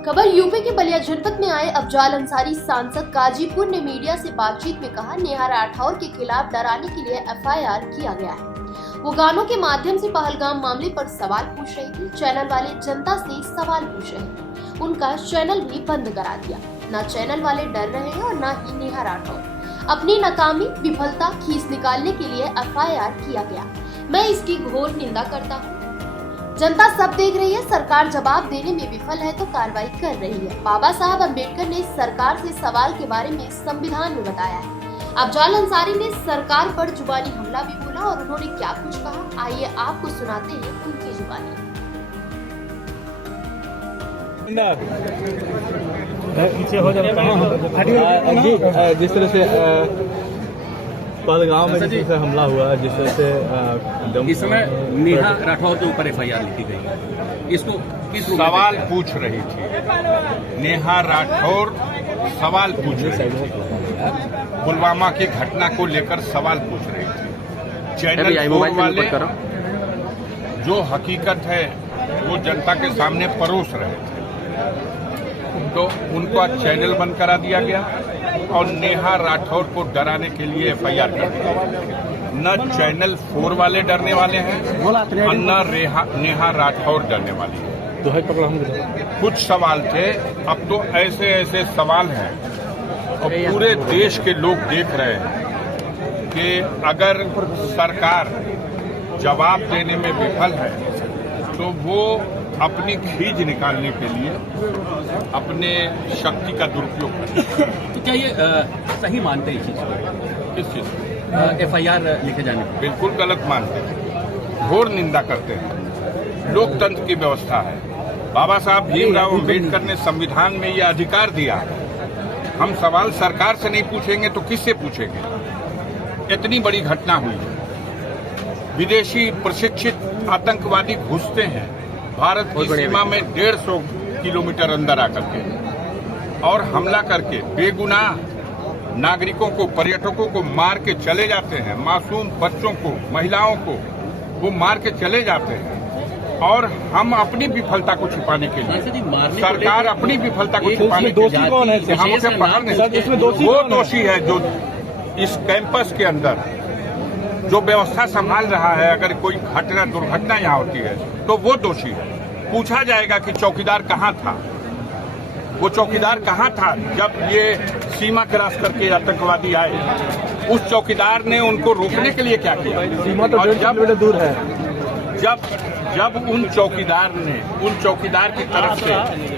खबर यूपी के बलिया जनपद में आए अफजाल अंसारी सांसद गाजीपुर ने मीडिया से बातचीत में कहा, नेहा राठौर के खिलाफ डराने के लिए एफआईआर किया गया है। वो गानों के माध्यम से पहलगाम मामले पर सवाल पूछ रही थी। चैनल वाले जनता से सवाल पूछ रहे थे, उनका चैनल भी बंद करा दिया। न चैनल वाले डर रहे हैं और न ही नेहा राठौर। अपनी नाकामी विफलता खींच निकालने के लिए एफआईआर किया गया। मैं इसकी घोर निंदा करता हूँ। जनता सब देख रही है, सरकार जवाब देने में विफल है तो कार्रवाई कर रही है। बाबा साहब अम्बेडकर ने सरकार से सवाल के बारे में संविधान में बताया है। अफजाल अंसारी ने सरकार पर जुबानी हमला भी बोला और उन्होंने क्या कुछ कहा, आइए आपको सुनाते हैं उनकी जुबानी। जिस तरह से पहलगाम में जिस तरह से हमला हुआ, जिस तरह से इस समय नेहा राठौर के ऊपर एफआईआर लिखी गई है, इसको किस सवाल पूछ रही थी। नेहा राठौर सवाल पूछ रही थी, पुलवामा की घटना को लेकर सवाल पूछ रही थी। चैनल 4 वाले जो हकीकत है वो जनता के सामने परोस रहे थे, तो उनका चैनल बंद करा दिया गया और नेहा राठौर को डराने के लिए एफआईआर कर दिया। न चैनल 4 वाले डरने वाले हैं और न नेहा राठौर डरने वाली है। कुछ सवाल थे, अब तो ऐसे ऐसे सवाल हैं और पूरे देश के लोग देख रहे हैं कि अगर सरकार जवाब देने में विफल है तो वो अपनी खींच निकालने के लिए अपने शक्ति का दुरुपयोग करते हैं। तो क्या ये सही मानते हैं इस चीज को? किस चीज एफआईआर लिखे जाने को? बिल्कुल गलत मानते हैं, घोर निंदा करते हैं। लोकतंत्र की व्यवस्था है। बाबा साहब भीमराव अम्बेडकर ने संविधान में ये अधिकार दिया है। हम सवाल सरकार से नहीं पूछेंगे तो किससे पूछेंगे? इतनी बड़ी घटना हुई है, विदेशी प्रशिक्षित आतंकवादी घुसते हैं भारत की सीमा में 150 किलोमीटर अंदर आकर के और हमला करके बेगुनाह नागरिकों को, पर्यटकों को मार के चले जाते हैं। मासूम बच्चों को, महिलाओं को वो मार के चले जाते हैं और हम अपनी विफलता को छिपाने के लिए, सरकार अपनी विफलता को छुपाने के लिए, कौन है? हम उसे पकड़ नहीं सकते। वो दोषी है जो इस कैंपस के अंदर जो व्यवस्था संभाल रहा है। अगर कोई घटना, दुर्घटना यहाँ होती है तो वो दोषी है। पूछा जाएगा कि चौकीदार कहाँ था, वो चौकीदार कहाँ था जब ये सीमा क्रॉस करके आतंकवादी आए? उस चौकीदार ने उनको रोकने के लिए क्या किया? सीमा तो 1.5 किलोमीटर दूर है। जब उन चौकीदार की तरफ से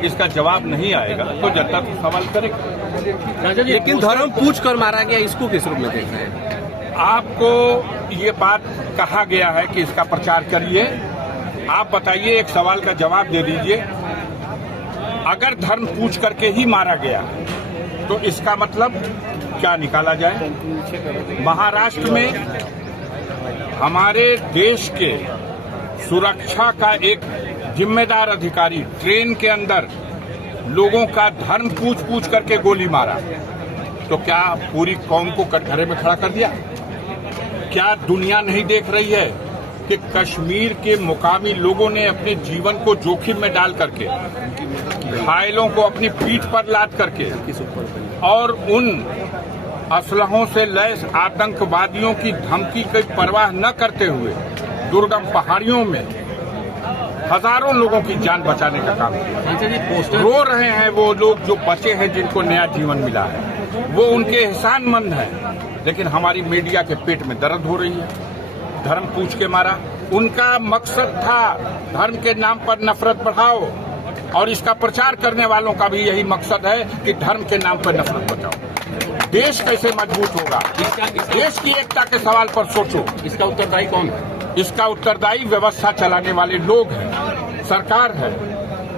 इसका जवाब नहीं आएगा तो जनता तो सवाल करेगा। लेकिन धर्म पूछ कर मारा गया, इसको किस रूप में देख रहे हैं? आपको ये बात कहा गया है कि इसका प्रचार करिए। आप बताइए, एक सवाल का जवाब दे दीजिए। अगर धर्म पूछ करके ही मारा गया तो इसका मतलब क्या निकाला जाए? महाराष्ट्र में हमारे देश के सुरक्षा का एक जिम्मेदार अधिकारी ट्रेन के अंदर लोगों का धर्म पूछ करके गोली मारा, तो क्या पूरी कौम को कटघरे में खड़ा कर दिया? क्या दुनिया नहीं देख रही है कि कश्मीर के मुकामी लोगों ने अपने जीवन को जोखिम में डाल करके, घायलों को अपनी पीठ पर लाद करके और उन असलहों से लैस आतंकवादियों की धमकी की परवाह न करते हुए दुर्गम पहाड़ियों में हजारों लोगों की जान बचाने का काम किया। रो रहे हैं वो लोग जो बचे हैं, जिनको नया जीवन मिला है, वो उनके एहसानमंद हैं। लेकिन हमारी मीडिया के पेट में दर्द हो रही है। धर्म पूछ के मारा, उनका मकसद था धर्म के नाम पर नफरत बढ़ाओ और इसका प्रचार करने वालों का भी यही मकसद है कि धर्म के नाम पर नफरत बचाओ। देश कैसे मजबूत होगा? देश की एकता के सवाल पर सोचो। इसका उत्तरदायी कौन है? इसका उत्तरदायी व्यवस्था चलाने वाले लोग हैं, सरकार है।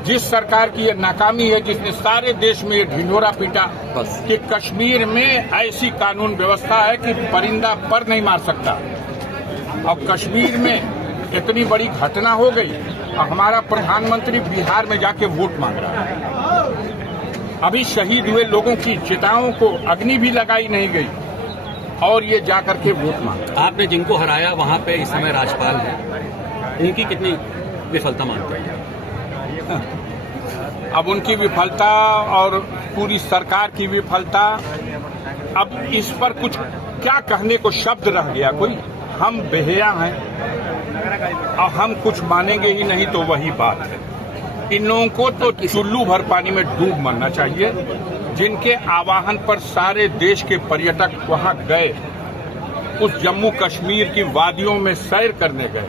जिस सरकार की ये नाकामी है, जिसने सारे देश में ये ढिंढोरा पीटा कि कश्मीर में ऐसी कानून व्यवस्था है कि परिंदा पर नहीं मार सकता, और कश्मीर में इतनी बड़ी घटना हो गई और हमारा प्रधानमंत्री बिहार में जाके वोट मांग रहा है। अभी शहीद हुए लोगों की चिताओं को अग्नि भी लगाई नहीं गई और ये जाकर के वोट मांगा। आपने जिनको हराया वहाँ पे इस समय राज्यपाल हैं, उनकी कितनी विफलता मानते हैं? अब उनकी विफलता और पूरी सरकार की विफलता, अब इस पर कुछ क्या कहने को शब्द रह गया कोई। हम बेहया हैं और हम कुछ मानेंगे ही नहीं, तो वही बात है। इन लोगों को तो चुल्लू भर पानी में डूब मरना चाहिए। जिनके आह्वान पर सारे देश के पर्यटक वहां गए, उस जम्मू कश्मीर की वादियों में सैर करने गए,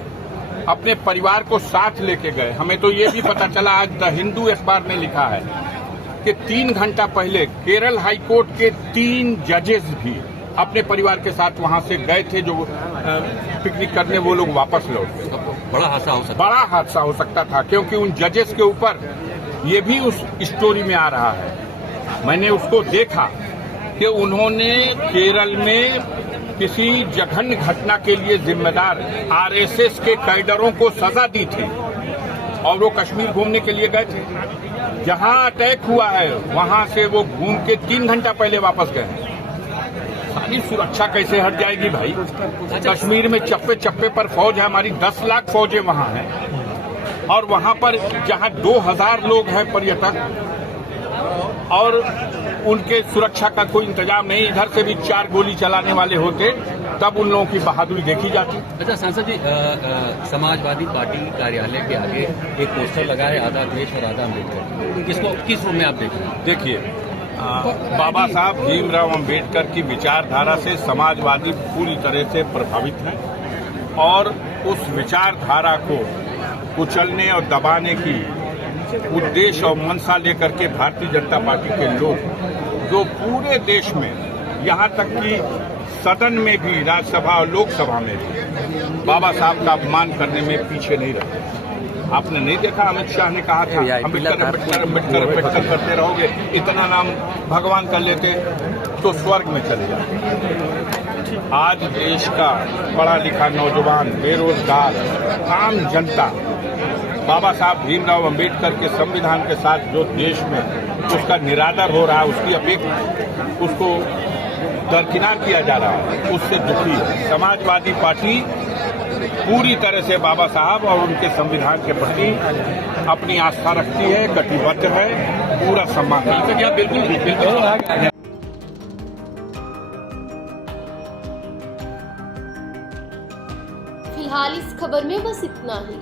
अपने परिवार को साथ लेके गए। हमें तो ये भी पता चला, आज द हिंदू अखबार ने लिखा है कि 3 घंटा पहले केरल हाईकोर्ट के 3 जजेस भी अपने परिवार के साथ वहां से गए थे, जो पिकनिक करने वो लोग वापस लौट गए। बड़ा हादसा हो सकता बड़ा हादसा हो सकता था, क्योंकि उन जजेस के ऊपर ये भी उस स्टोरी में आ रहा है। मैंने उसको देखा कि उन्होंने केरल में किसी जघन्य घटना के लिए जिम्मेदार आरएसएस के कैडरों को सजा दी थी, और वो कश्मीर घूमने के लिए गए थे। जहां अटैक हुआ है वहां से वो घूम के 3 घंटा पहले वापस गए। सारी सुरक्षा कैसे हट जाएगी भाई? कश्मीर में चप्पे चप्पे पर फौज है, हमारी 10 लाख फौजें वहां हैं, और वहां पर जहां 2000 लोग हैं पर्यटक, और उनके सुरक्षा का कोई इंतजाम नहीं। इधर से भी 4 गोली चलाने वाले होते, तब उन लोगों की बहादुरी देखी जाती। अच्छा सांसद जी, समाजवादी पार्टी कार्यालय के आगे एक पोस्टर लगा है, आधा देश और आधा अम्बेडकर। इसको किस रूप में आप देख रहे हैं? देखिए, बाबा साहब भीमराव अंबेडकर की विचारधारा से समाजवादी पूरी तरह से प्रभावित हैं, और उस विचारधारा को कुचलने और दबाने की उद्देश्य और मंशा लेकर के भारतीय जनता पार्टी के लोग, जो पूरे देश में, यहाँ तक कि सदन में भी, राज्यसभा और लोकसभा में भी बाबा साहब का अपमान करने में पीछे नहीं रहे। आपने नहीं देखा, अमित शाह ने कहा था अम्बेडकर अम्बेडकर अम्बेडकर अम्बेडकर करते रहोगे, इतना नाम भगवान कर लेते तो स्वर्ग में चले जाते। आज देश का पढ़ा लिखा नौजवान, बेरोजगार, आम जनता बाबा साहब भीमराव अंबेडकर के संविधान के साथ जो देश में उसका निरादर हो रहा है, उसकी अपेक्षा उसको दरकिनार किया जा रहा है, उससे दुखी है। समाजवादी पार्टी पूरी तरह से बाबा साहब और उनके संविधान के प्रति अपनी आस्था रखती है, कटिबद्ध है, पूरा सम्मान करती है। बिल्कुल। फिलहाल इस खबर में बस इतना ही।